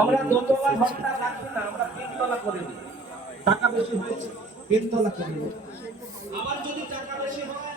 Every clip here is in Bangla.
আমরা দোতলা ঘরটা রাখি না আমরা তিনতলা করে দিই টাকা বেশি হয়েছে, তিনতলা করে দিই আবার যদি টাকা বেশি হয়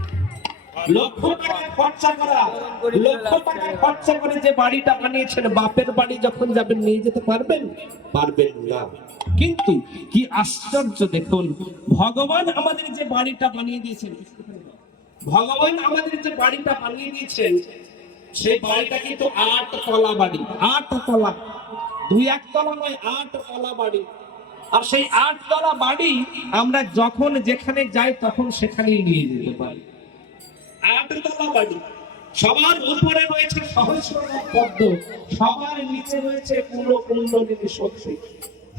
লক্ষ টাকা খরচা করা লক্ষ টাকা খরচা করে যে বাড়িটা বানিয়েছেন, বাপের বাড়ি যখন যাবেন, নিয়ে যেতে পারবেন? পারবেন না। কিন্তু কি আশ্চর্য দেখুন, ভগবান আমাদের যে বাড়িটা বানিয়ে দিয়েছেন, ভগবান আমাদের যে বাড়িটা বানিয়ে দিয়েছেন, সেই বাড়িটা কিন্তু আট তলা বাড়ি, আট তলা। দুই এক তলা নয়, আট তলা বাড়ি। আর সেই আট তলা বাড়ি আমরা যখন যেখানে যাই, তখন সেখানেই নিয়ে যেতে পারি। সবার উপরে রয়েছে সহস্র পদ্ম সবার নিচে রয়েছে কুলো কুণ্ডলিনী শক্তি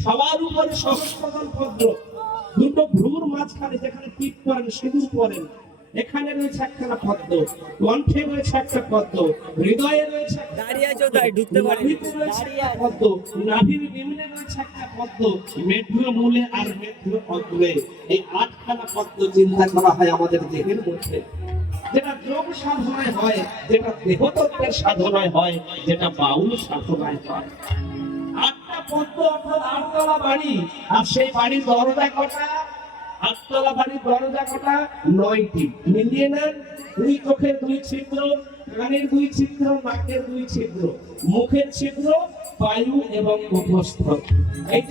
সবার উপরে সহস্রদল পদ্ম দুটো ভ্রুর মাঝখানে যেখানে টিপ করেন সিঁদুর পরেন এখানে রয়েছে একখানা পদ্ম। কণ্ঠে রয়েছে একটা পদ্ম। হৃদয়ে রয়েছে একটা দাঁড়িয়ে আছো তাই ঢুকতে পারি নাভিতে রয়েছে একটা পদ্ম। নাভির নিম্নে রয়েছে একটা পদ্ম। মেঘ্র মূলে আর মেঘ্র পদ্মে। এই আটখানা পদ্ম চিন্তা করা হয় আমাদের দেহের মধ্যে। যেটা যোগ সাধনায় হয়, যেটা দেহতত্ত্বের সাধনায় হয়, যেটা বাউল সাধনায় হয়। আটটা পদ্ম অর্থাৎ আটতলা বাড়ি, আর সেই বাড়ির দরজা কটা? আটতলা বাড়ির দরজা কটা? নয়টি। মিলিয়ে নেন, দুই চোখের দুই ছিদ্র, কানের দুই ছিদ্র, নাকের দুই ছিদ্র, মুখের ছিদ্র, বায়ু এবং যে